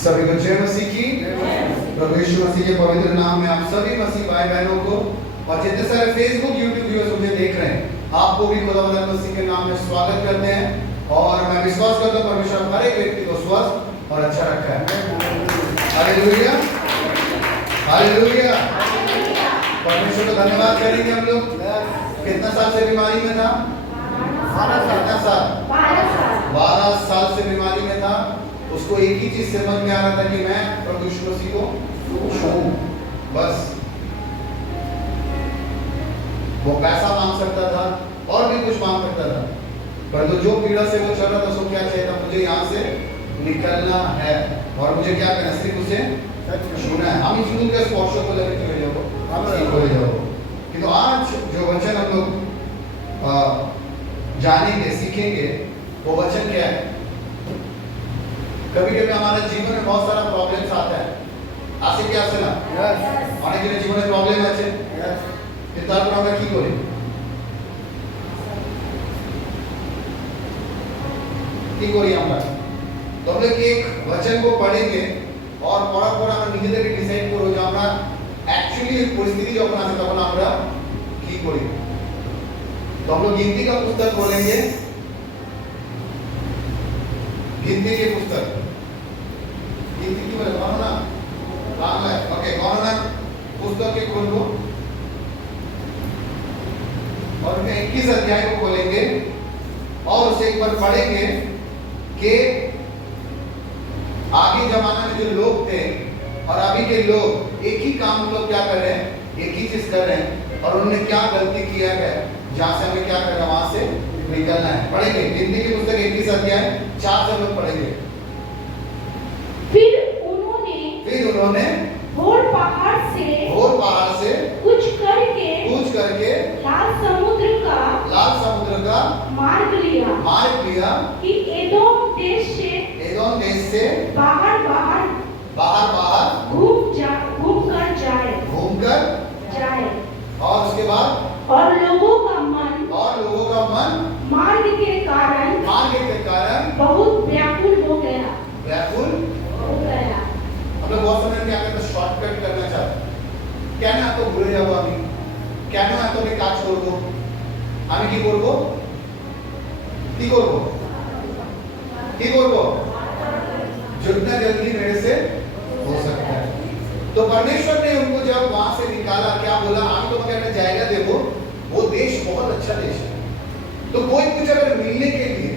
सभी को जय मसीह की। प्रभु यीशु मसीह के पवित्र नाम में आप सभी मसीह भाई बहनों को और जितने सारे फेसबुक यूट्यूब व्यूअर्स मुझे देख रहे हैं आपको भी खुदावंद मसीह के नाम में स्वागत करते हैं। और मैं विश्वास करता हूँ परमेश्वर हर एक व्यक्ति को स्वस्थ और अच्छा रखा है। Hallelujah hallelujah. परमेश्वर को धन्यवाद करेंगे हम लोग। कितना साल से बीमारी में था? 12 साल से बीमारी में था। उसको एक ही चीज समझ में आ रहा था कि मैं प्रभु यीशु मसीह को छूऊं, बस। वो पैसा मांग सकता था और भी कुछ मांग सकता था, परंतु जो पीड़ा से वो चल रहा था उसको क्या चाहिए था? मुझे यहाँ से निकलना है और मुझे क्या करना? सिर्फ उसे छूना है। हम जीवन के स्पर्श को लेकर चले जाओ। कि तो आज जो वचन हम लोग जानेंगे सीखेंगे वो वचन क्या है? कभी कभी हमारे जीवन में बहुत सारा प्रॉब्लम्स आता है। आसे क्या सुना? অনেক জনের জীবনে প্রবলেম আছে। তারপর আমরা কি করি? কি করি আমরা? তো আমরা एक वचन को पढ़ेंगे और পড়ার পর আমরা নিজেদেরকে ডিসাইড করব যে আমরা অ্যাকচুয়ালি পরিস্থিতি যখন আসে তখন আমরা কি করি। तो हम लोग गिनती का पुस्तक खोलेंगे। गिनती के पुस्तक गिनती की बोले गणना बांग्ला है। ओके, गणना पुस्तक के खोलो और 21 अध्याय को खोलेंगे और उसे एक बार पढ़ेंगे कि आगे जमाना में जो लोग थे और अभी के लोग एक ही काम लोग क्या कर रहे हैं, एक ही चीज कर रहे हैं और उन्होंने क्या गलती किया है, जहां से हमें क्या करना वहां से निकलना है। पढ़ेंगे गिनती की पुस्तक 21 अध्याय 4 से लोग पढ़ेंगे। फिर उन्होंने होर पहाड़ से कुछ करके लाल समुद्र का मार्ग लिया कि एदोम देश से बाहर घूम कर जाए और उसके बाद और लोगों का मन मार्ग के कारण बहुत व्याकुल हो गया। हम लोग बहुत समय क्या करते हैं? शॉर्टकट करना चाहते हैं। क्या ना तो भूले जाओ, আমি কেন এত আমি কাজ করব, আমি কি করব जितना जल्दी मेरे से हो सकता है। तो परमेश्वर ने उनको जब वहां से निकाला क्या बोला? আমি তোমাকে একটা জায়গা দেব, वो देश बहुत अच्छा देश है। तो कोई कुछ अगर मिलने के लिए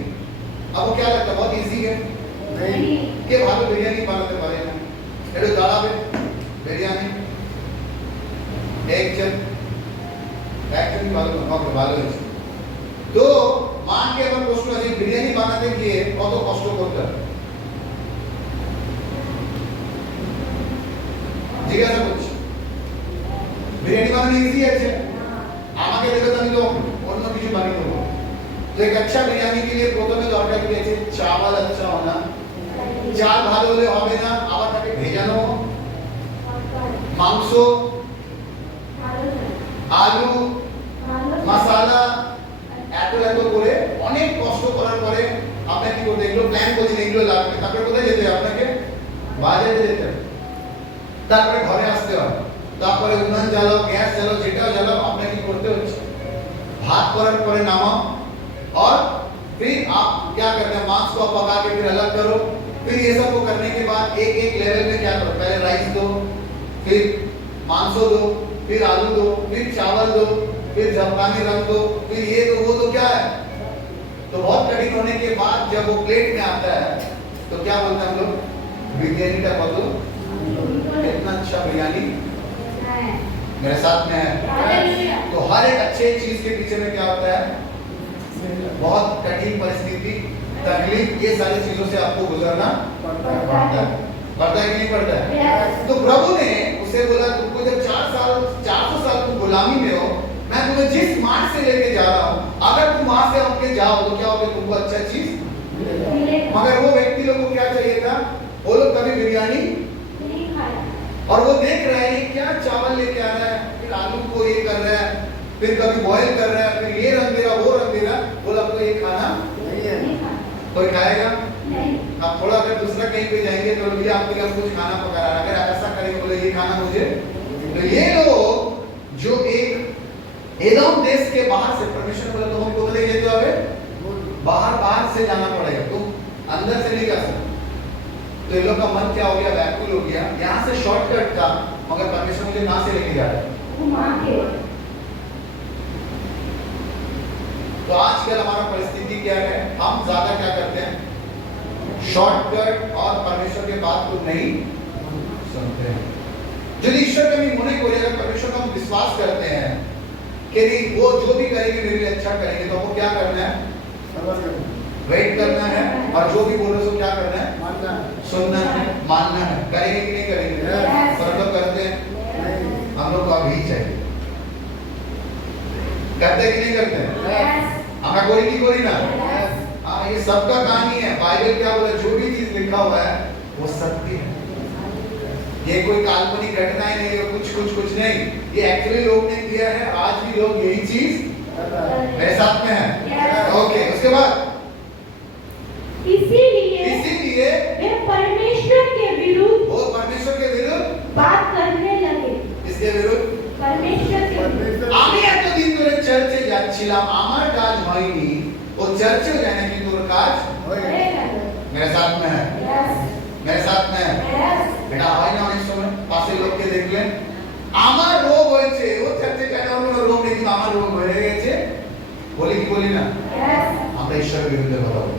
अब वो क्या लगता है? बहुत इजी है नहीं के ভালো বিরিয়ানি বানাতে পারে না, একটু দাঁড়াবে বিরিয়ানি একজন ভালো হয়েছে। তো মাকে আমার প্রশ্ন আছে, বিরিয়ানি বানাতে গিয়ে কত কষ্ট করতে হবে? জিজ্ঞাসা করছি। বিরিয়ানি বানানো ইজি আছে, আমাকে দেখে তো আমি তো অন্য কিছু বানিয়ে দেবো। तो एक अच्छा बिरयानी के लिए প্রথমে দরকার কি আছে? চাवल अच्छा होना। চাল ভালো হলে হবে না, আবার তাকে ভেজানো মাংস, আলু, মশলা এত করে অনেক কষ্ট করার পরে আপনাকে কি করতে? এগুলো প্ল্যান করছেন, এগুলো লাগবে। তারপরে কোথায় যেতে হবে? আপনাকে বাজারে যেতে হবে, তারপরে ঘরে আসতে হবে, তারপরে উনুন জ্বালাও, গ্যাস জ্বালাও, যেটাও জ্বালাও আপনাকে কি করতে হচ্ছে? भात করার পরে নামাও और फिर आप क्या करते हैं? मांस को पका के फिर अलग करो। फिर ये सब को करने के बाद एक लेवल में क्या करो? पहले राइस दो, फिर मांसो दो, फिर आलू दो, फिर चावल दो, फिर जब रख दो, फिर ये दो, वो तो क्या है? तो बहुत कठिन होने के बाद जब वो प्लेट में आता है तो क्या बोलते हैं हम लोग? बिरयानी का बोलो, इतना अच्छा बिरयानी मेरे साथ में है। तो हर एक अच्छे चीज के पीछे में क्या होता है? बहुत कठिन परिस्थिति, तकलीफ, ये सारी चीजों से आपको गुजरना पड़ता है कि नहीं पड़ता है? तो प्रभु ने उसे बोला, तुमको जब 400 साल तुम गुलामी में हो, मैं तुम्हें जिस मार्ग से लेके जा रहा हूँ, अगर तुम वहां से होके जाओ तो क्या होगा? तुमको अच्छा चीज। मगर वो व्यक्ति लोग को क्या चाहिए था? वो लोग कभी बिरयानी नहीं खाया और वो देख रहे हैं क्या चावल लेके आ रहा है, फिर आलू को ये कर रहा है, फिर कभी बॉयल कर रहा है, फिर ये रंग दे रहा, वो रंग दे रहा। बोला तो ये खाना नहीं है। कोई खाएगा? नहीं। आप थोड़ा अगर दूसरा कहीं पे जाएंगे तो भैया आपके लिए कुछ खाना पका रहा है, अगर ऐसा करेंगे बोले ये खाना मुझे, तो ये लोग जो एक एदोम देश के बाहर से परमिशन बोले तो हमको बोले ये तो अबे बाहर से जाना पड़ेगा, तुम अंदर से नहीं जा सकते। तो इन लोग का मन क्या हो गया, व्याकुल हो गया, यहाँ से शॉर्टकट था मगर परमेश्वर मुझे कहाँ से लेके जा रहा है, घुमा के। तो आजकल हमारा परिस्थिति क्या है, हम ज्यादा क्या करते हैं, शॉर्टकट और परमेश्वर के बात को नहीं सुनते हैं। यदि ईश्वर में भी मने को अगर परमेश्वर का हम विश्वास करते हैं कि नहीं वो जो भी करेंगे मेरे लिए अच्छा करेंगे, तो हमको क्या करना है, वेट करना है, और जो भी बोल रहे सो क्या करना है, मानना, सुनना है, मानना है। करेंगे कि नहीं करेंगे, सब लोग करते हैं, हम लोग को अभी चाहिए, करते हैं कि नहीं करते हैं, हमें कोई नहीं कोई ना, हाँ ये सबका कहानी है। बाइबल क्या बोला, जो भी चीज लिखा हुआ है वो सत्य है, ये कोई काल्पनिक घटनाएं नहीं है, कुछ नहीं, ये एक्चुअली लोग ने किया है, आज भी लोग यही चीज मेरे साथ में है। ओके, उसके बाद इसीलिए वे परमेश्वर के विरुद्ध, वो परमेश्वर के विरुद्ध बात करने लगे। इसके विरुद्ध परमेश्वर के विरुद्ध। আমি এতদিন ধরে চার্চে যাচ্ছিলাম, আমার কাজ হয়নি, ও চার্চে যায় না কিন্তু ওর কাজ मेरे साथ में है, मेरे साथ में है, এটা হয় না অনেক সময় পাশের লোককে দেখলেন আমার রোগ হয়েছে, ও চার্চে যায় না, ওর রোগ নেই কিন্তু আমার রোগ হয়ে গেছে, বলি কি বলি না, আমরা ঈশ্বরের বিরুদ্ধে কথা বলি,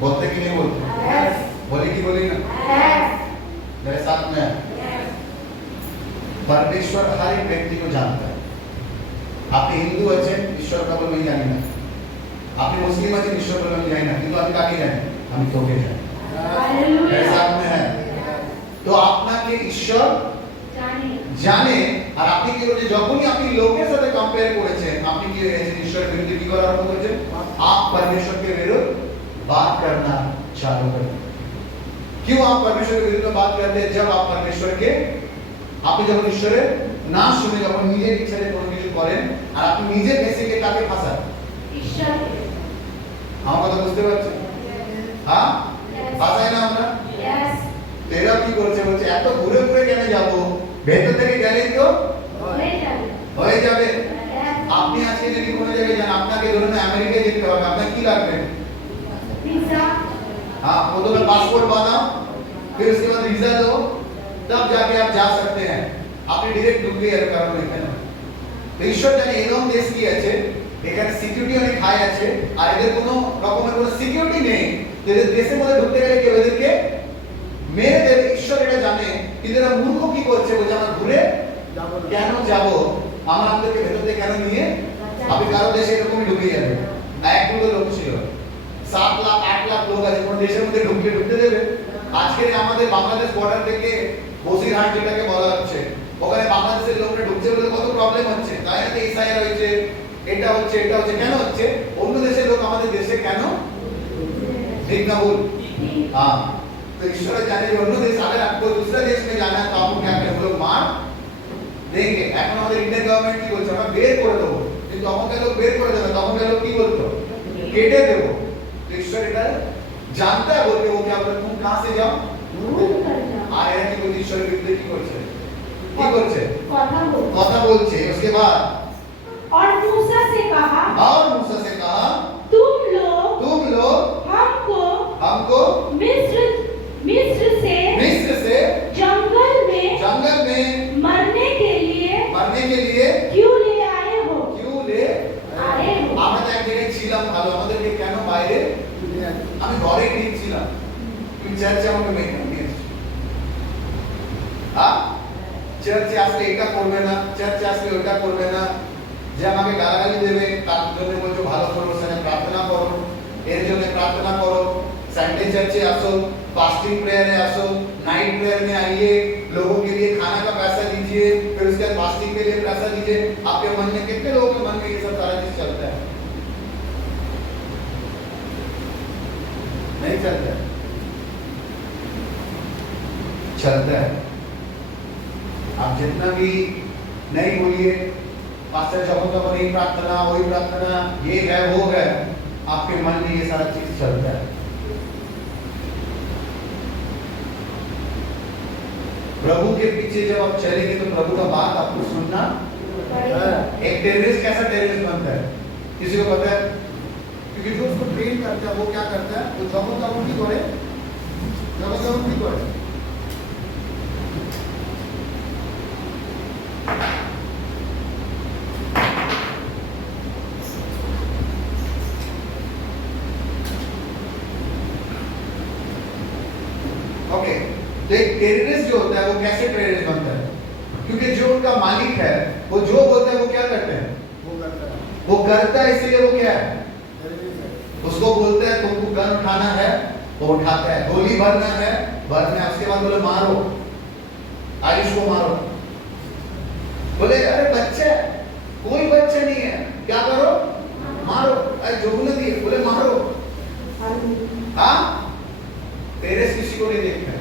बोलते कि नहीं बोलते, बोली कि बोली ना, मेरे साथ में है। परमेश्वर हर एक व्यक्ति को जानता है। आप हिंदू अच्छे ईश्वर का बोल नहीं जाने ना, आप मुस्लिम अच्छे ईश्वर बोल नहीं जाने ना, किंतु आप काके जाने, हम तो के जाने, मेरे साथ में है। तो आपना के ईश्वर জানে, আর আপনি কি করছেন, যখনই আপনি লোকের সাথে কম্পেয়ার করেছেন, আপনি কি হয়েছে, ঈশ্বরের বিরুদ্ধে কি করা আরম্ভ করেছেন, आप परमेश्वर के विरुद्ध बात करना चालू कर दें। क्यों आप परमेश्वर के विरुद्ध बात करते हैं, जब आप परमेश्वर के আপনি যখন ঈশ্বরের না শুনে যখন নিজের ইচ্ছাতে কোনো কিছু করেন আর আপনি নিজের বেসিকে কাকে ফাঁসান, ঈশ্বরকে। আমার কথা বুঝতে পারছেন, হ্যাঁ ফাঁসাই না আমরা, তেরা কি করছে, বলছে এত ঘুরে ঘুরে কেন যাব, ভেতর থেকে গেলেই তো হয়ে যাবে। আপনি আজকে যদি কোনো জায়গায় যান, আপনাকে ধরুন আমেরিকায় যেতে হবে, আপনার কি লাগবে, हाँ प्रथम पासपोर्ट बनाओ, फिर उसके बाद वीजा दो, तब जाके आप जा सकते हैं, আপনি ডাইরেক্ট ঢুকে আর কারণ এখানে। তো ঈশ্বর জানে এরকম দেশ কি আছে, এখানে সিকিউরিটি অনেক হাই আছে, আর এদের কোনো রকমের কোনো সিকিউরিটি নেই, এদের দেশের মধ্যে ঢুকতে গেলে কেউ এদেরকে মেরে দেবে। ঈশ্বর এটা জানে, কিন্তু এরা মূর্খ কি করছে, বলছে আমরা ঘুরে কেন যাব, আমরা আমাদেরকে ভেতর থেকে কেন নিয়ে, আপনি কারো দেশে এরকমই ঢুকে যাবে। এক দুটো লোক ছিল, 7 লাখ 8 লাখ লোক আছে, কোন দেশের মধ্যে ঢুকতে দেবে। আজকে আমাদের বাংলাদেশ বর্ডার থেকে বসিরহাট যেটাকে বলা হচ্ছে, ওখানে বাংলাদেশের লোকরা ঢুকছে বলে কত প্রবলেম হচ্ছে, তাই না, এসআইআর হয়েছে, এটা হচ্ছে কেন হচ্ছে, অন্য দেশের লোক আমাদের দেশে কেন, ঠিক না ভুল, हाँ तो ईश्वर जाने जो अन्य देश अगर आपको दूसरा देश में जाना है तो आपको क्या करें, लोग मार देंगे। এখন আমাদের ইন্ডিয়ান গভর্নমেন্ট কি বলছে, আমরা বের করে দেবো, কিন্তু আমাকে লোক বের করে দেবে, তখন লোক কি বলতো, কেটে দেবো। तो ईश्वर এটা जानता है, बोलते वो क्या बोलते, तुम कहां से जाओ, আর এরা কি বলছে, ঈশ্বরের বিরুদ্ধে কি করছে, কথা বলছে। उसके बाद और मूसा से कहा, तुम लोग हमको मिस्र से जंगल में मरने के लिए क्यों ले आए हो। আমরা তো এক জায়গায় ছিলাম ভালো, আমাদেরকে কেন বাইরে, আমি ঘরে ঠিক ছিলাম, তুমি চার্চে আমাকে মেকআপ দিয়েছো, হ্যাঁ চার্চে আসলে এটা করবে না, চার্চে আসলে ওটা করবে না, যে আমাকে গালাগালি দেবে তার জন্য বলছো ভালো করো, সেখানে প্রার্থনা করো, এর জন্য প্রার্থনা করো, संडे चर्चे आसो, फास्टिंग प्रेयर में आसो, नाइट प्रेयर में आइए, लोगों के लिए खाना का पैसा दीजिए, फिर उसके बाद फास्टिंग के लिए पैसा दीजिए। आपके मन में कितने लोगों के मन में ये सब सारा चीज चलता है, नहीं चलता है, चलता है। आप जितना भी नहीं बोलिए पास्टर जब नहीं प्रार्थना वही प्रार्थना, ये है वो है, आपके मन में ये सारा चीज चलता है। प्रभु के पीछे जब आप चलेंगे तो प्रभु का बात आपको सुनना है। एक टेररिस्ट कैसा टेररिस्ट बनता है किसी को पता है? क्योंकि जो उसको ट्रेन करता है वो क्या करता है, वो जबरदस्ती की करे, जबरदस्ती करे। ओके, तो एक टेररिस्ट जो होता है वो कैसे टेररिस्ट बनता है? क्योंकि जो उनका मालिक है वो जो बोलता है वो क्या करते हैं, वो करता है, इसलिए वो क्या है, उसको बोलते हैं तुमको गन उठाना है वो उठाता है, गोली भरना है भरना है, उसके बाद बोले मारो, आयुष को मारो। बोले अरे बच्चा है, कोई बच्चा नहीं है, क्या करो, मारो। अरे जो बोले दिए, बोले मारो। हाँ, टेररिस्ट किसी को नहीं देखता है,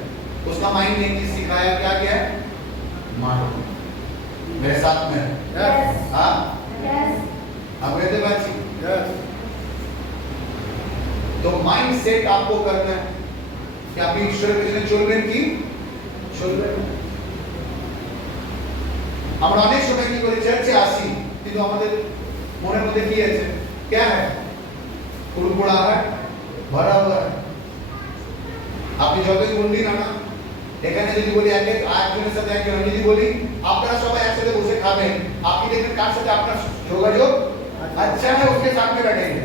उसका माइंड ने चीज सिखाया, क्या क्या है, मारो। मेरे साथ में हाँ आप कहते बात। तो माइंड सेट आपको करना है कि आप ईश्वर के चिल्ड्रेन की चिल्ड्रेन। আমরা অনেক সময় কি করি, চার্চে আসি কিন্তু আমাদের মনের মধ্যে কি আছে, क्या है, কুড়কুড়াহাট ভরা हुआ है। আপনি যতই বললেন না, এখানে যদি বলি একজনের সাথে একজন যদি বলি আপনারা সবাই একসাথে বসে খাবেন, আপনি দেখবেন কার সাথে আপনার যোগাযোগ अच्छा है, उसके साथ में बैठेंगे।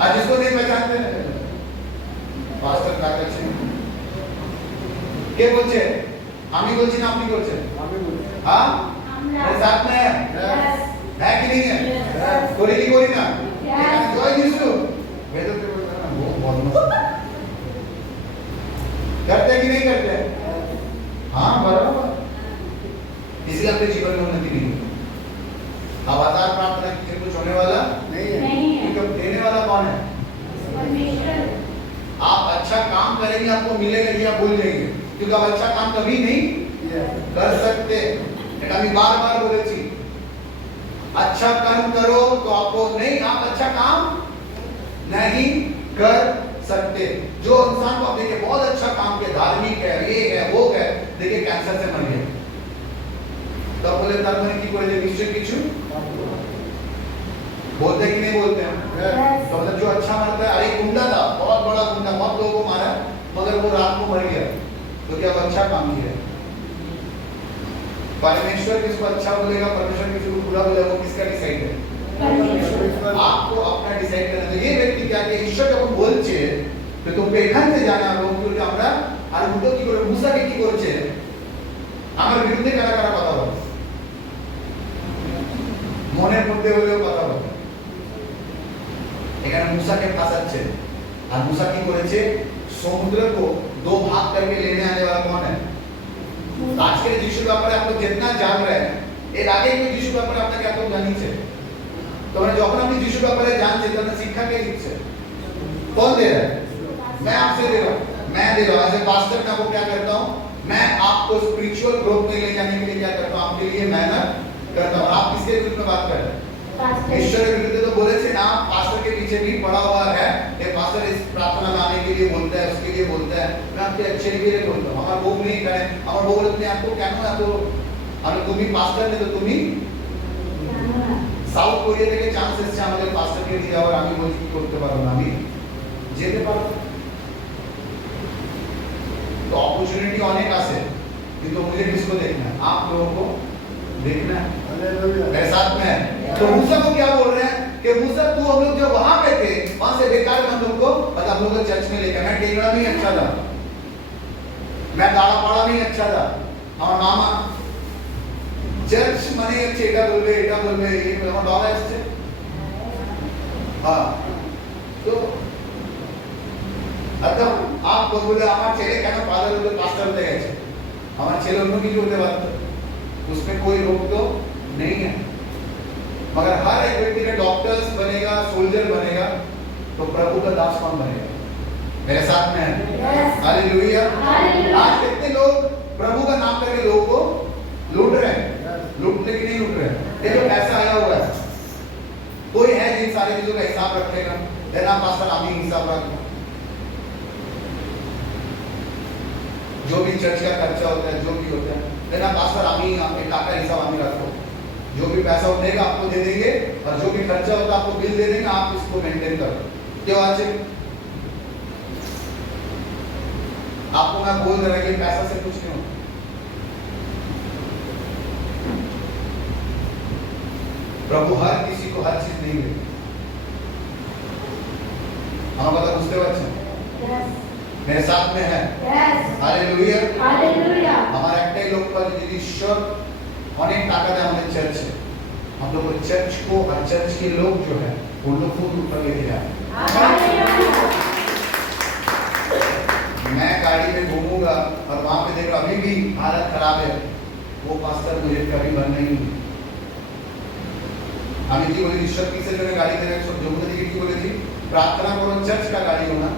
और जिसको नहीं पहचानते ना, पास्टर का अच्छे के बोलছে, আমি বলছি না আপনি বলছেন, আমি বলছি। हाँ, मेरे साथ में है कि नहीं है? कोई नहीं कोई ना, जॉय यीशु वेदों के बोलता है ना, वो बहुत मस्त करते कि नहीं करते? हाँ बराबर, इसलिए अपने जीवन में उन्नति नहीं। अब आधार प्रार्थना की कुछ होने वाला नहीं है, क्योंकि देने वाला कौन है, परमेश्वर। आप अच्छा काम करेंगे आपको मिलेगा, ये आप भूल जाएंगे, क्योंकि आप अच्छा काम कभी नहीं कर सकते। আমি बार-बार बोलेছি, अच्छा कर्म करो तो आपको नहीं, आप अच्छा काम नहीं कर सकते। जो इंसान को आप देखिए बहुत अच्छा काम किया, धार्मिक है, ये है वो है, देखिए कैंसर से मर गया, तब बोले तार मैंने की করে নিশ্চয় কিছু बोलते कि नहीं बोलते हैं? तो मतलब जो अच्छा मरता है, अरे गुंडा था, बहुत बड़ा गुंडा, बहुत लोगों को मारा, मगर वो रात को मर गया, तो क्या वो अच्छा काम किया? परमेश्वर किसको अच्छा बोलेगा, परमेश्वर किसी को बुरा बोलेगा, वो किसका डिसाइड है? आपको अपना डिसाइड करना है। ये व्यक्ति क्या कि ঈশ্বর যখন বলছে যে তোমরা এখান থেকে জানা আরম্ভ করলে আমরা আর উল্টো কি করে মুসাকে কি করছে, আমার বিরুদ্ধে কারা কারা কথা বলে, মনের মধ্যে হলেও কথা বলে, এখানে মুসাকে ফাঁসাচ্ছে। আর মুসা কি করেছে, সমুদ্র को दो भाग करके लेने आने वाला कौन है? आज के यीशु के ব্যাপারে আপনি जितना जान रहे हैं, এর আগে কি যিশু ব্যাপারে আপনাকে এত জানিয়েছে? तो मैंने যখন আপনি যিশু ব্যাপারে জানছেন তখন শিক্ষা কে দিচ্ছে? कौन दे रहा है? मैं आपसे दे रहा हूं, मैं दे रहा हूं। एज ए पास्टर मैं आपको क्या करता हूं, मैं आपको स्पिरिचुअल ग्रोथ में ले जाने के लिए क्या करता हूं, आपके लिए मेहनत करता हूं। आप किसके विरुद्ध में बात कर रहे हैं? ईश्वर के विरुद्ध। तो बोले थे ना, पास्टर के पीछे भी पड़ा हुआ है, ये पास्टर इस प्रार्थना लाने के लिए बोलता है, उसके लिए बोलता है, मैं आपके अच्छे के लिए बोलता हूं। हमारा भोग नहीं करे, हमारा भोग बोलते हैं आपको क्या ना, तो আমি তুমি পাস্টার নে, তো তুমি সাউথ কোরিয়া থেকে চান্স এসেছে আমাদের পাস্টারকে নিয়ে যাওয়ার, আমি বলছি কি করতে পারবো না, আমি যেতে পারবো। तो अपॉर्चुनिटी अनेक आसे, किंतु मुझे किसको देखना है, आप लोगों को देखना है। मेरे साथ में है। तो मूसा को क्या बोल रहे हैं कि मूसा तू हम लोग जब वहां पे थे, वहां से बेकार हम लोग को बता, हम लोग चर्च में लेकर, मैं टेंगड़ा नहीं अच्छा था, मैं दाड़ा पाड़ा नहीं अच्छा था, আমার মামা चर्च মানে হচ্ছে এটা বলবে এটা বলবে, এই আমার বাবা আসছে। হ্যাঁ, তো একদম आप বলবে আমার ছেলে কেন ফাদার হতে পাস্টার হতে গেছে, আমার ছেলে অন্য কিছু হতে পারত, उसमें कोई रोक तो नहीं है। मगर हर एक व्यक्ति का डॉक्टर्स बनेगा, सोल्जर बनेगा, तो प्रभु का दास कौन बनेगा? मेरे साथ में है। हालेलुया। आज कितने लोग प्रभु का नाम करके लोगों को लूट रहे हैं, लूटने की नहीं लूट रहे हैं, ये तो पैसा आया हुआ है। कोई है जिन सारी चीजों का हिसाब रखेगा, लेना पास्टर आप ही हिसाब रखो। जो भी चर्च का खर्चा होता है, जो भी होता है, लेना पास्टर आमी आपके काका हिसाब आमी रखो, जो भी पैसा उठेगा आपको दे देंगे और जो भी खर्चा होता है आपको बिल दे देंगे, आप इसको मेंटेन करो। क्यों आज आपको मैं बोल रहा कि पैसा से कुछ नहीं होता। प्रभु हर किसी को हर चीज नहीं देते। हम बता बुझते बच्चे मेरे साथ में है। Hallelujah hallelujah. हमारा একটাই লক্ষ্য আছে যদি ঈশ্বর অনেক টাকা দেয় আমাদের চার্চে, हम लोग चर्च को और चर्च के लोग जो है वो लोग खुद ऊपर लेके जाए। मैं गाड़ी में घूमूंगा और वहां पे देखो अभी भी हालत खराब है, वो पास्टर मुझे कभी बनना ही नहीं। আমি কি বলি ঈশ্বর কিসের জন্য গাড়ি দেবে, সব যোগ্যতা দিকে কি বলেছি, प्रार्थना करो चर्च का गाड़ी होना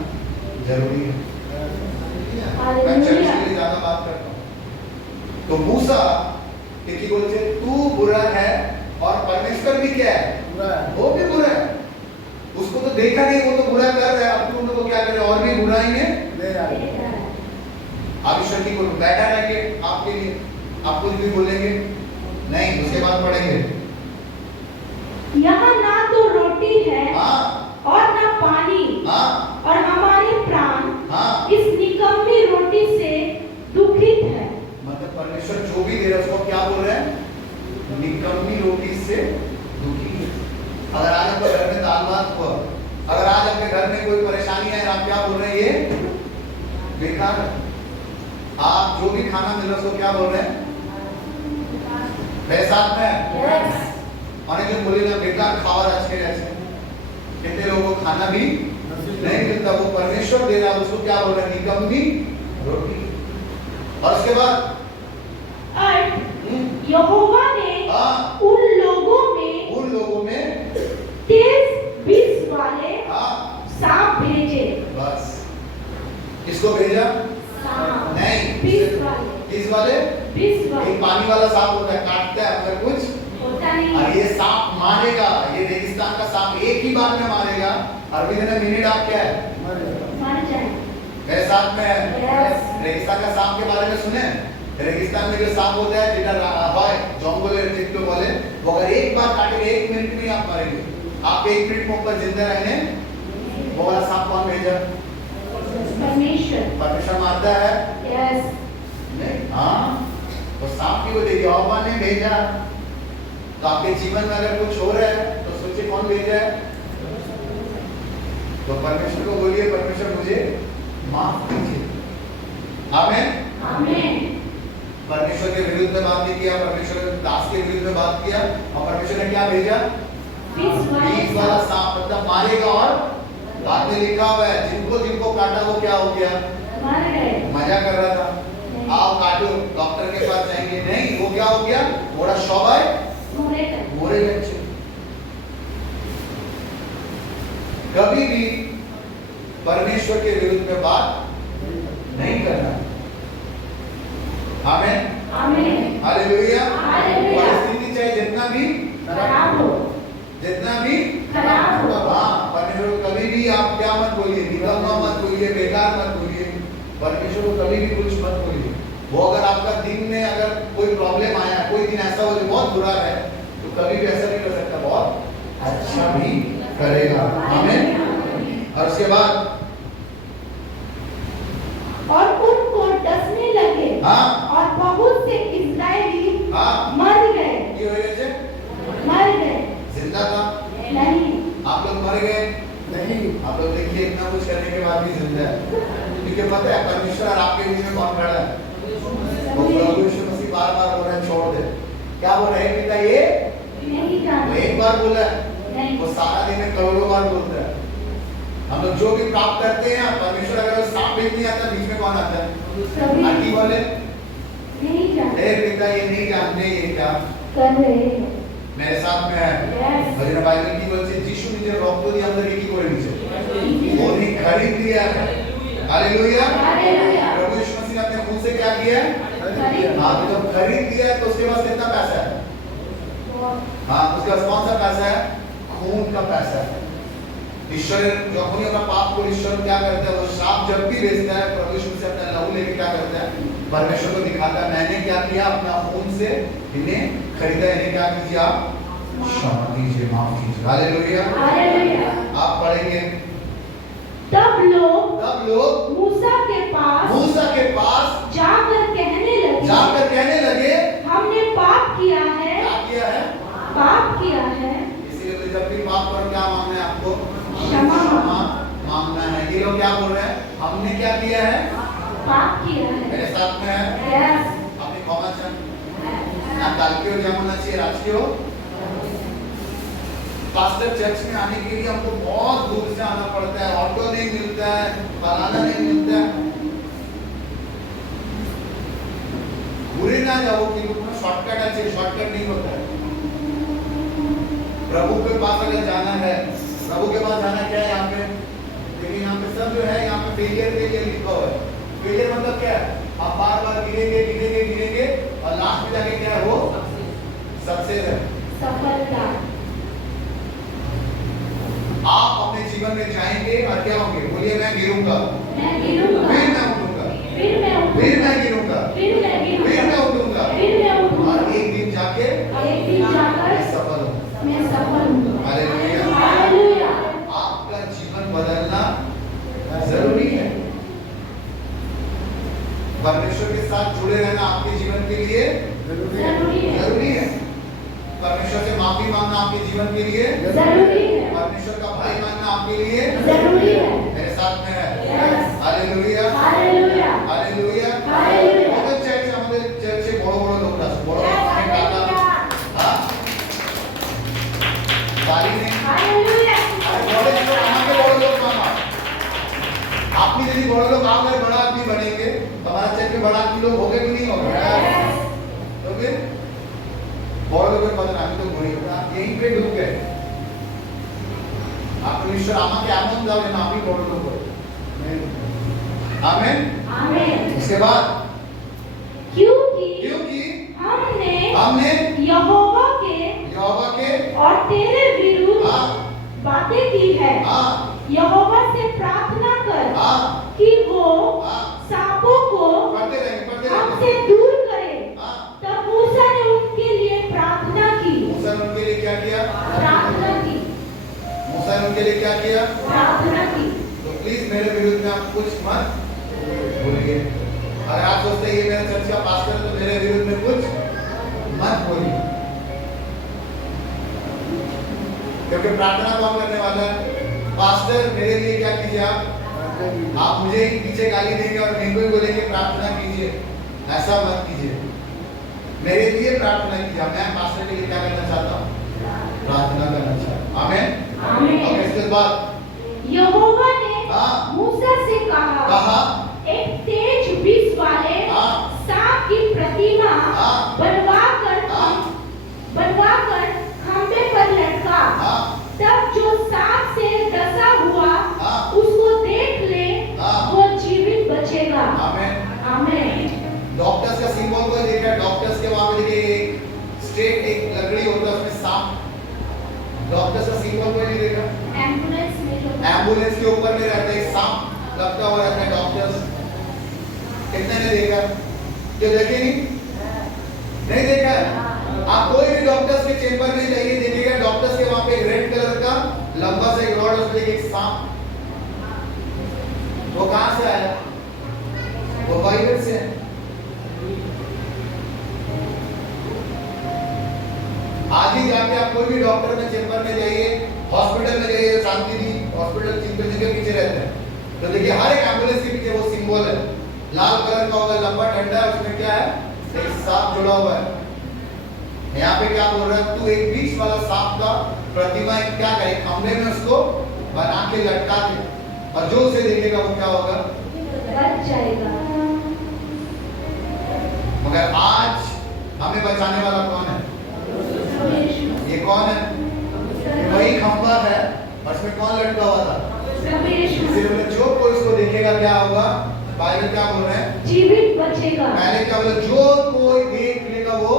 जरूरी है। मैं चर्च के लिए ज्यादा बात करता हूँ। तो मूसा की बोलते तू बुरा है और परमेश्वर भी क्या है, वो भी बुरा है। उसको तो देखा नहीं, वो तो बुरा कर रहा है, अब तुम लोग क्या करे और भी बुराई में आप ईश्वर की बोलो बैठा रहेंगे आपके लिए, आप कुछ भी बोलेंगे नहीं, उसके बाद पढ़ेंगे यहाँ ना तो रोटी है और ना पानी, और हमारे प्राण इस निकम्मी रोटी से दुखित है। मतलब परमेश्वर जो भी दे रहा है उसको क्या बोल रहे हैं, निकम्मी रोटी से दुखी है। अगर आज आपके घर में दाल भात हुआ, अगर आज आपके घर में कोई परेशानी है, आप क्या बोल रहे हैं, ये बेकार है। आप जो भी खाना मिल रहा है उसको क्या बोल रहे हैं, मेरे साथ में অনেকে বলি না বেকার খাওয়ার আজকে আছে, कितने लोगों को खाना भी नहीं मिलता, वो परमेश्वर दे रहा है, उसको क्या बोल रहे हैं, निकम्मी रोटी। और उसके बाद यहोवा ने उन लोगों में तेज विष वाले सांप भेजे। बस किसको भेजा, नहीं विष वाले, किस वाले, विष वाले, पानी वाला सांप होता है, काटता है अगर कुछ होता नहीं, और ये सांप मारेगा, ये रेगिस्तान का सांप एक ही बार में मारेगा, और विदिन मिनट आप क्या है, मर जाए। मेरे साथ में है। रेगिस्तान का सांप के बारे में सुने, रेगिस्तान में जो सांप होता है যেটা হয় জঙ্গলের যেগুলো বলে, वो अगर एक बार काटेंगे 1 मिनट में आप मरेंगे। आप 1 मिनट में ऊपर जिंदा रहने, वो वाला सांप कौन भेजा, परमेश्वर मारता है, यस नहीं हाँ, तो सांप की वजह यहोवा ने भेजा। तो आपके जीवन में अगर कुछ हो रहा है तो सोचिए कौन भेजा है, तो परमेश्वर को बोलिए परमेश्वर मुझे माफ कीजिए। आमीन आमीन। परमेश्वर के विरुद्ध में बात नहीं किया, परमेश्वर के दास के विरुद्ध में बात किया, और परमेश्वर ने क्या भेजा, बीज वाला सांप, मतलब मारेगा। और बाद में लिखा हुआ है जिनको काटा वो क्या हो गया, मर गए। मजा कर रहा था, आओ काटो, डॉक्टर के पास जाएंगे, नहीं वो क्या हो गया, थोड़ा शौबाय मोरे बच्चे। कभी भी परमेश्वर के विरुद्ध में बात नहीं करना। आमीन आमीन। हालेलुया। हालेलुया। परिस्थिति चाहे जितना भी खराब हो, हाँ, परमेश्वर को कभी भी आप क्या मत बोलिए, निकम्मा मत बोलिए, बेकार मत बोलिए, परमेश्वर को कभी भी कुछ मत बोलिए। वो अगर आपका दिन में अगर कोई प्रॉब्लम आया, कोई दिन ऐसा हो जो बहुत बुरा है, तो कभी भी ऐसा नहीं कर सकता, बहुत अच्छा भी करेगा। आमीन। और उसके बाद और उनको डसने लगे, और बहुत से इस्राएली मर गए। ये वजह से मर गए, जिंदा था नहीं, आप लोग मर गए नहीं, आप लोग देखिए इतना कुछ करने के बाद भी जिंदा है, क्योंकि पता है परमेश्वर और आपके बीच में कौन खड़ा है, वो प्रभु यीशु मसीह बार बार बोल रहे हैं छोड़ दे, क्या बोल रहे हैं पिता, ये नहीं जानते, वो एक बार बोला है, नहीं, वो सारा दिन में करोड़ों बार बोलता है। हम लोग जो भी प्राप्त करते हैं, परमेश्वर अगर सांप भेज नहीं आता, बीच में कौन आता है, आंटी बोले नहीं जानते, पिता ये नहीं जानते ये क्या कर रहे हैं। मेरे साथ में है, भजन बाइबल की बोलছে যিশু নিজের রক্ত দিয়ে আমাদেরকে কি করে দিয়েছে, उन्होंने खरीद लिया है। हालेलुया। प्रभु यीशु मसीह ने अपने खून से क्या किया, हाँ, तो जब खरीद लिया तो उसके पास कितना पैसा है, हाँ, उसके पास कौन सा पैसा है, खून का पैसा है। ईश्वर যখনই अपना पाप को ईश्वर क्या करता है, वो श्राप जब भी भेजता है, प्रभु यीशु से अपना लहू लेके क्या करता है, परमेश्वर को दिखाता है मैंने क्या किया, अपना खून से इन्हें खरीदा, इन्हें क्या कीजिए आप क्षमा कीजिए, माफ कीजिए। हालेलुया। हालेलुया। आप पढ़ेंगे तब लोग मूसा के पास जाकर कहने लगे हमने पाप किया है। क्या किया है? पाप किया है। इसलिए तो जब भी पाप करो क्या मांगना है आपको? क्षमा मांगना है। ये लोग क्या बोल रहे हैं? हमने क्या किया है? पाप किया है। मेरे साथ में है? यस। আপনি ক্ষমা চান না? কালকেও যেমন আছে আজকেও पास्टर चर्च में आने के लिए हमको बहुत दूर से आना पड़ता है, ऑटो नहीं मिलता है, फलाना नहीं मिलता है। बुरे ना जाओ कि शॉर्टकट আছে, शॉर्टकट नहीं होता है। प्रभु के पास अगर जाना है, प्रभु के पास जाना क्या है यहाँ पे? देखिए यहाँ पे सब जो है यहाँ पे फेलियर लिखा हुआ है। फेलियर मतलब क्या है? आप बार बार गिरेंगे और लास्ट में जाके क्या है वो सक्सेस है, सफलता। आप अपने जीवन में जाएंगे और क्या होंगे? बोलिए मैं गिरूंगा, मैं गिरूंगा, फिर मैं उठूंगा, फिर मैं उठूंगा, फिर मैं गिरूंगा, फिर मैं गिरूंगा, फिर मैं उठूंगा, फिर मैं उठूंगा, और एक दिन जाके मैं सफल हूँ। मैं सफल हूँ। हालेलुया। हालेलुया। आपका जीवन बदलना जरूरी है। परमेश्वर के साथ जुड़े रहना आपके जीवन के लिए जरूरी है। परमेश्वर से माफी मांगना आपके जीवन के लिए जरूरी है। परमेश्वर का भाई मानना आपके लिए जरूरी है। मेरे साथ में है। Yes. Hallelujah. Hallelujah. Hallelujah. Hallelujah. আমাদের চার্চে আমাদের চার্চে বড় বড় লোক আছে, বড় অনেক টাকা। হ্যাঁ বাড়ি নেই। हालेलुया। আরে বড় লোক আমাকে বড় লোক মানা। আপনি যদি বড় লোক आप अगर बड़ा आदमी बनेंगे, हमारा चर्च में बड़ा आदमी लोग होंगे कि नहीं होंगे? तो फिर बड़ लोगों पद আমি তো গরিব না, यहीं पे डूब गए। আপনি ঈশ্বর আমাকে এমন দাও যেন আমি বড় লোক হই। आमीन। आमीन। उसके बाद क्योंकि हमने यहोवा के और तेरे विरुद्ध बातें की है। यहोवा से प्रार्थना कर कि वो सांपों को हमसे दूर करे। तब मूसा ने उनके लिए प्रार्थना की। मूसा ने उनके लिए क्या किया? प्रार्थना की। मूसा ने उनके लिए क्या किया? प्रार्थना की। तो प्लीज मेरे विरुद्ध में आप कुछ मत बोलिए। अगर आप सोचते हैं ये मेरा चर्च का पास्टर है तो मेरे विरुद्ध में कुछ मत बोलिए, क्योंकि प्रार्थना कौन करने वाला है? पास्टर। मेरे लिए क्या कीजिए आप मुझे ही पीछे गाली देंगे और मेरे को ही बोलेंगे प्रार्थना कीजिए। ऐसा मत कीजिए, मेरे लिए प्रार्थना कीजिए। मैं पास्टर के लिए क्या करना चाहता हूँ? प्रार्थना करना चाहता हूँ। आमीन। आमीन। और इसके बाद यहोवा ने मूसा से कहा एक तेज विष वाले सांप की प्रतिमा बनवाकर खंभे पर लटका। तब जो सांप से डसा हुआ उसको देख ले, वो जीवित बचेगा। आमीन। आमीन। डॉक्टर्स का सिंबल कोई देखा? डॉक्टर्स के वहां पे देखिए एक स्ट्रेट एक लकड़ी होता है उसमें सांप। डॉक्टर्स का सिंबल कोई नहीं देखा? एम्बुलेंस के ऊपर में रहता है एक सांप लगता हुआ रहता है। डॉक्टर्स कितने ने देखा? जो देखे नहीं देखा? आप कोई भी डॉक्टर्स के चेंबर में जाइए, देखिएगा डॉक्टर्स के वहां पे एक रेड कलर का लंबा सा एक रॉड, उसमें एक सांप। वो कहां से आया? वो बाइबल से है। आज ही जाके आप कोई भी डॉक्टर में चेंबर में जाइए, हॉस्पिटल में जाइए, शांति दी हॉस्पिटल चिंतन के पीछे रहते हैं तो देखिए हर एक एम्बुलेंस के पीछे वो सिंबल है, लाल कलर का होगा, लंबा डंडा है, उसमें क्या है? एक सांप जुड़ा हुआ है। यहाँ पे क्या बोल रहा है? तू एक बीच वाला सांप का प्रतिमा क्या करे? खंभे में उसको बना के लटका दे और जो उसे देखेगा वो क्या होगा? बच जाएगा। मगर आज हमें बचाने वाला कौन है? ये कौन है? वही खंभा है और इसमें कौन लटका हुआ था? सिर्फ जो कोई इसको देखेगा क्या होगा? बाइबल क्या बोल रहे हैं? जीवित बचेगा। पहले क्या बोला? जो कोई देख लेगा वो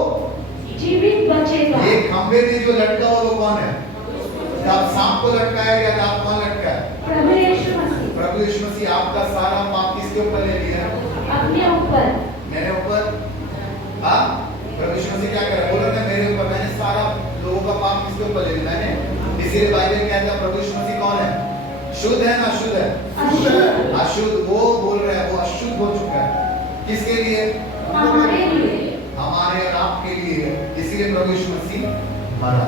जीवित बचेगा। ये खंभे में जो लटका हुआ वो कौन है? जब सांप को लटकाया गया था, कौन लटकाया? प्रभु यीशु मसीह। प्रभु यीशु मसीह आपका सारा पाप किसके ऊपर ले लिया? अपने ऊपर। मेरे परमेश्वर से क्या करा, बोला था मेरे ऊपर, मैंने सारा लोगों का पाप किसके ऊपर ले लिया मैंने, इसीलिए बाइबल कहता है प्रभु यीशु मसीह कौन है, शुद्ध है ना अशुद्ध है, अशुद्ध, वो बोल रहा है वो अशुद्ध हो चुका है, किसके लिए, हमारे लिए, हमारे और आपके लिए, इसीलिए प्रभु यीशु मसीह मरा।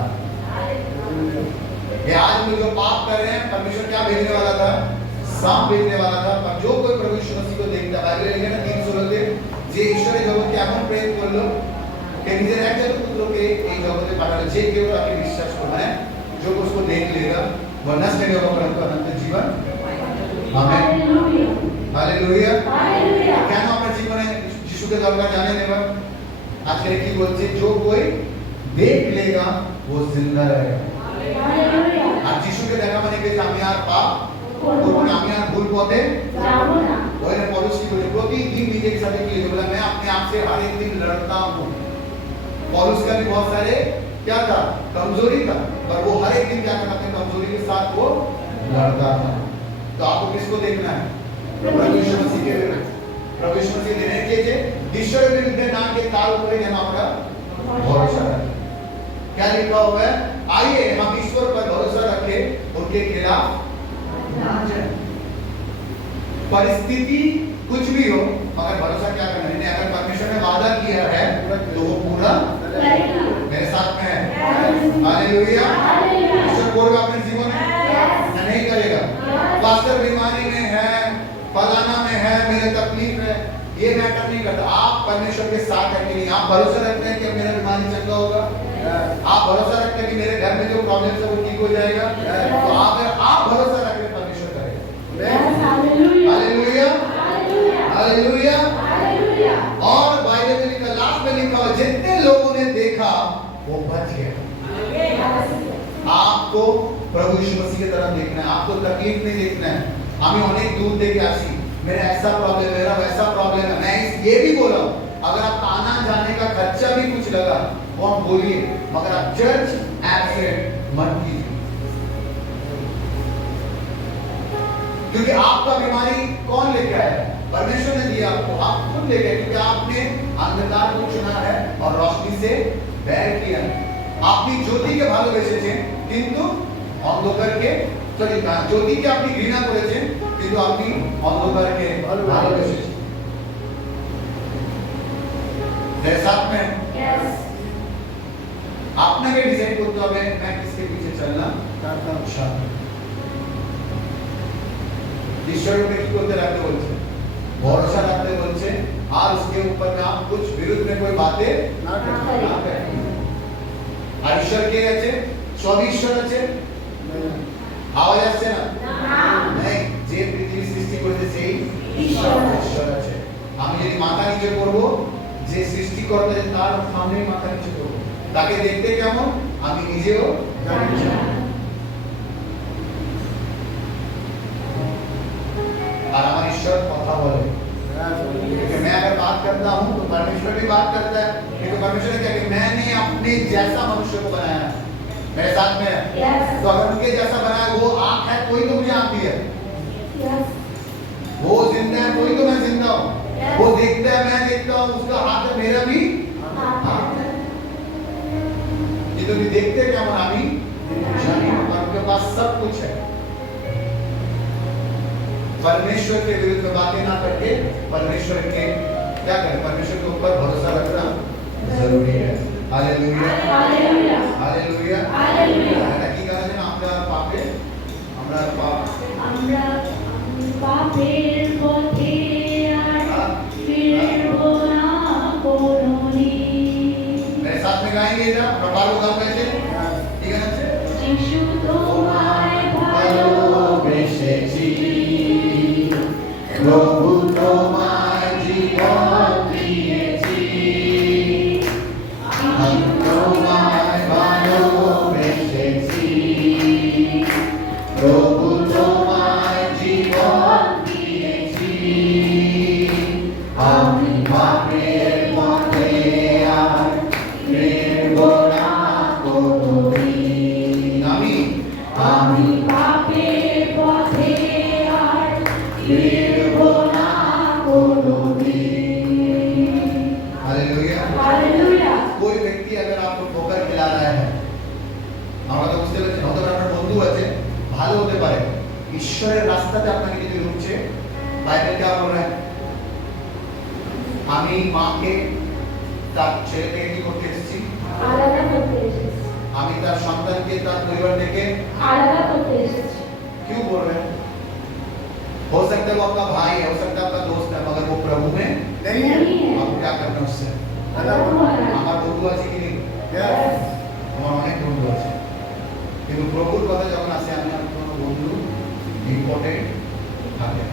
ये आज हम जो पाप कर रहे हैं, परमेश्वर क्या भेजने वाला था, सांप भेजने वाला था, पर जो कोई प्रभु यीशु मसीह को देखता है, बाइबल लिखा है ना 3:16 যে ঈশ্বরের জগৎকে এমন প্রেম করলো कि নিজের একজন পুত্রকে এই জগতে পাঠালো, যে কেউ তাকে বিশ্বাস করবে না, जो उसको देख लेगा वह नष्ट नहीं होगा परंतु अनंत जीवन। आमीन, हालेलुया, हालेलुया। কেন আমরা জীবনে যিশুকে দরকার জানেন? এবার আজকে কি বলছে, जो कोई देख लेगा वो जिंदा रहेगा। हालेलुया। আর যিশুকে দেখা মানে কি আমি আর পাপ করব না, আমি আর ভুল পথে যাব না। ওইনে পৌলুস কি বলে, প্রতিদিন নিজের সাথে কি লিখে बोला मैं अपने आप से हर एक दिन लड़ता हूं। पौलुस का भी बहुत सारे क्या था, कमजोरी था, पर वो हर एक दिन क्या करता, अपने कमजोरी के साथ वो लड़ता था। तो आपको किसको देखना है, प्रभु यीशु मसीह के, प्रभु यीशु मसीह देने के जे ईश्वर विरुद्ध ना के तार ऊपर যেন আমরা भरोसा रखें। क्या लिखा हुआ है, आइए हम ईश्वर पर भरोसा रखें, उनके खिलाफ ना जाएं। परिस्थिति कुछ भी हो, मगर भरोसा क्या करना है, अगर परमेश्वर ने वादा किया है तो वो पूरा करेगा। मेरे साथ में है, हालेलुया, ईश्वर पूरा अपने जीवन में नहीं करेगा। पास्टर बीमारी में है, फलाना में है, मेरे तकलीफ है, ये मैटर नहीं करता, आप परमेश्वर के साथ हैं कि नहीं, आप भरोसा रखते हैं कि मेरा बीमारी चंगा होगा, आप भरोसा रखते हैं कि मेरे घर में जो प्रॉब्लम है वो ठीक हो जाएगा, तो अगर आप भरोसा रखें परमेश्वर करेगा। Hallelujah, hallelujah, hallelujah. और बाइबल में लिखा, लास्ट में लिखा हुआ, जितने लोगों ने देखा वो बच गए। आपको प्रभु यीशु मसीह की तरफ देखना है, आपको तकलीफ नहीं देखना है। हमें अनेक दूर देख के आसी, मेरा ऐसा प्रॉब्लम है, मेरा वैसा प्रॉब्लम है, मैं ये भी बोला हूं, अगर आप आना जाने का खर्चा भी कुछ लगा वो आप बोलिए, मगर आप चर्च एब्सेंट मत कीजिए, क्योंकि आपका बीमारी कौन लेके आया, परमेश्वर ने दिया आपको, आप खुद लेके आए, क्योंकि आपने अंधकार को चुना है और रोशनी से बैर किया है। আপনি জ্যোতিকে ভালোবেসেছেন কিন্তু অন্ধকারকে, সরি জ্যোতিকে আপনি ঘৃণা করেছেন কিন্তু আপনি অন্ধকারকে ভালোবেসেছেন। मेरे साथ में यस, আপনাকে ডিসাইড করতে হবে मैं किसके पीछे चलना चाहता हूं। ईश्वर में কি করতে রাখতে বলছে, भरोसा रखते বলছে, और उसके ऊपर में आप कुछ विरुद्ध में कोई बातें ना करें। আর ঈশ্বর কে আছে, সব ঈশ্বর আছে, আওয়াজ আসছে না, নাই, যে পৃথিবী সৃষ্টি করেছে সেই ঈশ্বর আছে। আমি যদি মাথা নিচে করব, যে সৃষ্টিকর্তা আছে তার সামনেই মাথা নিচে করব, তাকে দেখতে কেমন আমি নিজেও জানি না। और हमारा ईश्वर কথা বলে, कि मैं अगर बात करता हूं तो परमेश्वर भी बात करता है, क्योंकि परमेश्वर ने क्या कि मैंने अपने जैसा मनुष्य को बनाया। मेरे साथ में yes. तो अगर उनके जैसा बनाया, वो आंख है कोई तो मुझे आंख दी है yes. वो जिंदा है कोई तो मैं जिंदा हूं yes. वो देखता है मैं देखता हूं, उसका हाथ है मेरा भी हाथ है। ये तो भी देखते क्या मन अभी उनके पास सब कुछ है। परमेश्वर के विरुद्ध में बातें ना करके परमेश्वर के क्या करें, परमेश्वर के ऊपर भरोसा रखना जरूरी है। Hallelujah, hallelujah, hallelujah, hallelujah. কি কারণে আমরা পাপে পাপের পথে আর ফিরবো না কোনদিন। मेरे साथ में गाएंगे ना, प्रभाव गाओ कैसे, ठीक है ना? যিশু তোমায় ভালোবেসেছি, প্রভু তোমায় জীবন দিয়েছি, আমি তোমায় ভালোবেসেছি, প্রভু তোমায় জীবন দিয়েছি, আমি পাপের পথে আর ফিরব না কোনদিন। আমি পাপের পথে আর ফিরব না কোনদিন। Hallelujah, hallelujah. अगर आपको ठोकर खिला रहा है, আমরা তো বুঝতে পারছি হয়তো আপনার বন্ধু আছে ভালো হতে পারে, ঈশ্বরের রাস্তাতে আপনাকে যদি রুখছে, বাইবেল क्या बोल रहा है? আমি মাকে তার ছেলেকে কি করতে এসেছি? আলাদা করতে এসেছি। আমি তার সন্তানকে তার পরিবার থেকে আলাদা করতে এসেছি। क्यों बोल रहे हैं? हो सकता है वो आपका भाई है, हो सकता है आपका दोस्त है, मगर वो प्रभु में नहीं है। आपको क्या करना है उससे? আমার বন্ধু আছে কি নেই? আমার অনেক বন্ধু আছে, কিন্তু প্রভুর কথা যখন আসে আমি আর কোনো বন্ধু ইম্পর্টেন্ট থাকে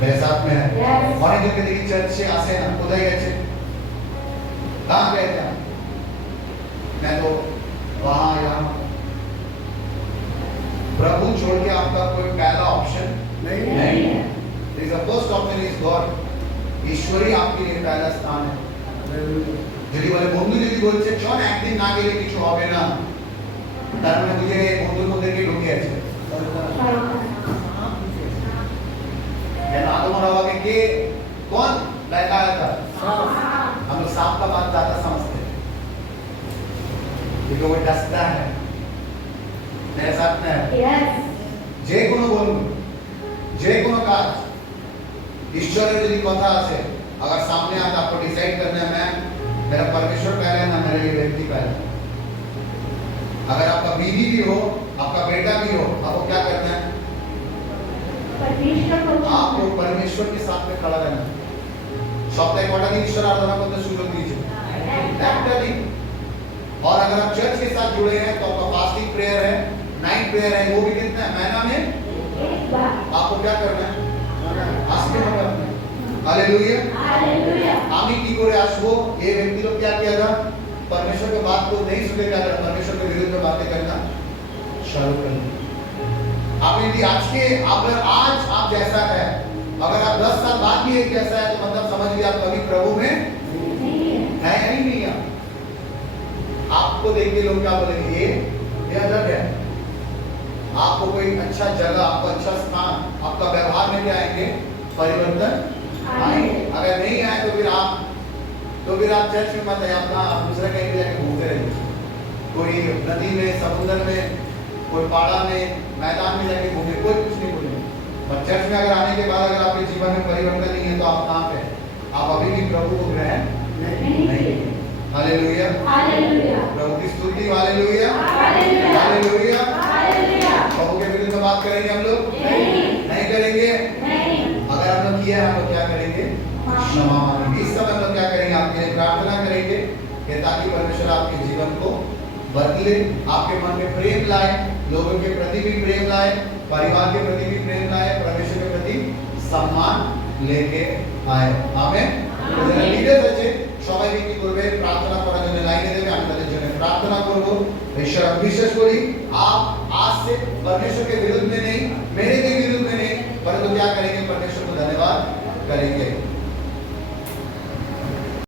मेरे साथ में है। অনেকজনকে দেখি চার্চে আসে না, কোথায় গেছে? कहाँ गए थे? मैं तो वहाँ यहाँ। प्रभु छोड़ के आपका कोई पहला ऑप्शन नहीं है। This is the first option is God। ईश्वरी आपके लिए पहला स्थान है। যদি বলে বন্ধু যদি বলছে চল একদিন না গেলে কিছু হবে না, তার মানে বুঝে গিয়ে বন্ধুর মধ্যে কে ঢুকে আছে? आदम और हवा के कौन बैठाया था? हम लोग सांप का बात ज्यादा समझते हैं क्योंकि वो डसता है। मेरे साथ में है যে কোনো বন্ধু যে কোনো কাজ ঈশ্বরের যদি কথা আছে, अगर सामने आता आपको डिसाइड करना है मैं मेरा परमेश्वर पहले है ना मेरे लिए व्यक्ति पहले। अगर आपका बीवी भी हो, आपका बेटा भी हो, आपको क्या करना है? आपको परमेश्वर के साथ में खड़ा रहना। सप्ताह कटा दिन ईश्वर आराधना करते सुयोग दीजिए একটা दिन। और अगर आप चर्च के साथ जुड़े हैं तो आपका फास्टिंग प्रेयर है, नाइट प्रेयर है, वो भी कितना है? महीना में एक बार। आपको क्या करना है? आस्ते में करना है। Hallelujah hallelujah. আমি কি করে আসবো? ये व्यक्ति लोग क्या किया था? परमेश्वर की बात को नहीं सुन के क्या करना? परमेश्वर के विरुद्ध में बातें करना शुरू कर दिया। आप यदि अगर आज आप जैसा है, अगर आप 10 साल बाद भी एक जैसा है, तो मतलब समझ लीजिए आप कभी प्रभु में है या नहीं है। आपको देख के लोग क्या बोलेंगे? ये अलग है। आपको कोई अच्छा जगह, आपको अच्छा स्थान, आपका व्यवहार में क्या आएंगे? परिवर्तन आएंगे। अगर नहीं आए तो फिर आप चर्च में मत आइए, आप दूसरा कहीं भी जाके घूमते रहिए। कोई नदी में, समुद्र में, कोई पहाड़ा में, मैदान में जाके घूमे, कोई कुछ नहीं बोलेंगे। पर चर्च में अगर आने के बाद अगर आपके जीवन में परिवर्तन नहीं है तो आप कहाँ पे? आप अभी भी प्रभु को ग्रहण नहीं। Hallelujah hallelujah. प्रभु की स्तुति। Hallelujah hallelujah hallelujah. प्रभु के विरुद्ध बात करेंगे हम लोग? नहीं करेंगे। अगर हम लोग किया हम लोग क्या करेंगे? क्षमा मांगेंगे। इस समय हम लोग क्या करेंगे? आपके लिए प्रार्थना करेंगे कि ताकि परमेश्वर आपके जीवन को बदले, आपके मन में प्रेम लाए, लोगों के प्रति भी प्रेम लाए, परिवार के प्रति भी प्रेम लाए, परमेश्वर के प्रति सम्मान लेके आए। आमेन। লিডার আছে সবাই কি করবে? প্রার্থনা করার জন্য লাইনে দেবে, আমি তাদের জন্য প্রার্থনা করব। ईश्वर विश्वास करी आप आज से परमेश्वर के विरुद्ध में नहीं, मेरे के विरुद्ध में नहीं, परंतु क्या करेंगे? परमेश्वर को धन्यवाद करेंगे।